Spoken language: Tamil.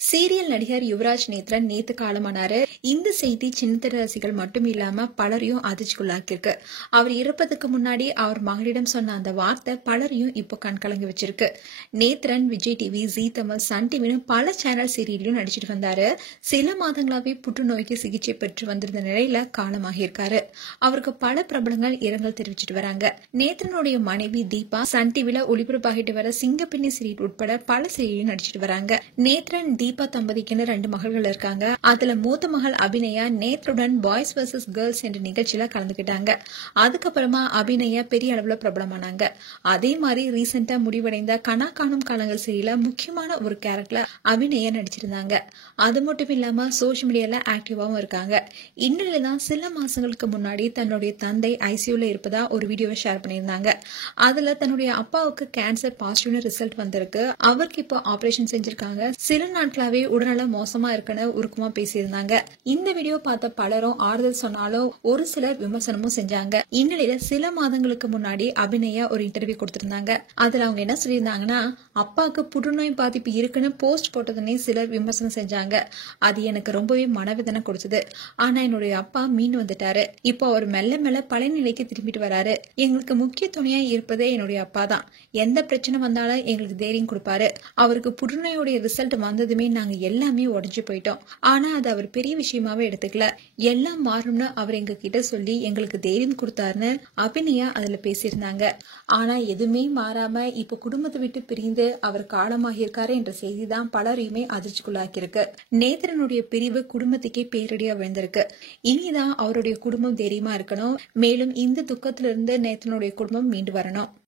சீரியல் நடிகர் யுவராஜ் நேத்ரன் நேத்து காலமானாரு. இந்த செய்தி சின்னத்திர ரசிகள் மட்டும் இல்லாம பலரையும் அதிர்ச்சிக்குள்ளாக்கிருக்கு. அவர் இறப்பதுக்கு முன்னாடி அவர் மகளிடம் சொன்ன அந்த வார்த்தை பலரையும் இப்போ கண்கலங்க வச்சிருக்கு. Nethran Vijay TV, Zee Tamil, Sun டிவின்னு பல சேனல் சீரியலையும் நடிச்சிட்டு வந்தாரு. சில மாதங்களாவே புற்றுநோய்க்கு சிகிச்சை பெற்று வந்திருந்த நிலையில காலமாகி இருக்காரு. அவருக்கு பல பிரபலங்கள் இரங்கல் தெரிவிச்சிட்டு வராங்க. நேத்ரனுடைய மனைவி தீபா சன் டிவில ஒளிபரப்பாகிட்டு வர சிங்கப்பெண்ணி சீரியல் உட்பட பல சீரியலையும் நடிச்சிட்டு வராங்க. நேத்ரன் தீபா தம்பதிக்குன்னு 2 மகள்கள் இருக்காங்க. அதுல மூத்த மகள் அபிநயா நேத்ருடன் பாய்ஸ் வர்சஸ் கேர்ள்ஸ் என்ற நிகழ்ச்சியில கலந்துக்கிட்டாங்க. அதுக்கப்புறமா அபிநயா பெரிய அளவுல பிரபலமானாங்க. அதே மாதிரி ரீசெண்டா முடிவடைந்த கனா காணும் காலங்கள் சீரியல்ல முக்கியமான ஒரு கேரக்டர்ல அபிநயா நடிச்சிருந்தாங்க. அது மட்டும் இல்லாம சோசியல் மீடியால ஆக்டிவாவும் இருக்காங்க. இந்நிலையில்தான் சில மாசங்களுக்கு முன்னாடி தன்னுடைய தந்தை ஐசியூல இருப்பதா ஒரு வீடியோவை ஷேர் பண்ணியிருந்தாங்க. அதுல தன்னுடைய அப்பாவுக்கு கேன்சர் பாசிட்டிவ்னு ரிசல்ட் வந்திருக்கு. அவருக்கு இப்போ ஆபரேஷன் செஞ்சிருக்காங்க. சில நாட்களாவே உடல்நலம் மோசமா இருக்குன்னு உருக்கமா பேசியிருந்தாங்க. இந்த வீடியோ பார்த்த பலரும் ஆறுதல் சொன்னாலும் ஒரு சிலர் விமர்சனமும் செஞ்சாங்க. இந்நிலையில சில மாதங்களுக்கு முன்னாடி அபிநயா ஒரு இன்டர்வியூ கொடுத்திருந்தாங்க. அதுல அவங்க என்ன சொல்லியிருந்தாங்கன்னா, அப்பாவுக்கு புற்றுநோய் பாதிப்பு இருக்குன்னு போஸ்ட் போட்டதுன்னே சிலர் விமர்சனம் செஞ்சாங்க. அது எனக்கு ரொம்பவே மனவேதனை கொடுத்தது. ஆனா என்னுடைய அப்பா மீண்டு வந்துட்டாரு. இப்போ அவர் மெல்ல மெல்ல பழைய நிலைக்கு திரும்பிட்டு வராரு. எங்களுக்கு முக்கிய துணையா இருப்பதே என்னுடைய அப்பா தான். எந்த பிரச்சனை வந்தாலும் எங்களுக்கு தைரியம் கொடுப்பாரு. அவருக்கு புற்றுநோயுடைய ரிசல்ட் வந்ததுமே நாங்க எல்லாமே உடைஞ்சு போயிட்டோம். ஆனா அது அவர் பெரிய விஷயமாவே எடுத்துக்கல. எல்லாம் மாறும்னு அவர் எங்க கிட்ட சொல்லி எங்களுக்கு தைரியம் கொடுத்தாருன்னு அபிநயா அதுல பேசியிருந்தாங்க. ஆனா எதுவுமே மாறாம இப்ப குடும்பத்தை விட்டு பிரிந்து அவர் காலமாகி இருக்காரு என்ற செய்தி தான் பலரையுமே அதிர்ச்சிக்குள்ளாக்கியிருக்கு. நேத்ரனுடைய பிரிவு குடும்பத்துக்கே பேரடியா விழுந்திருக்கு. இனிதான் அவருடைய குடும்பம் தைரியமா இருக்கணும். மேலும் இந்த துக்கத்திலிருந்து நேத்ரனுடைய குடும்பம் மீண்டு வரணும்.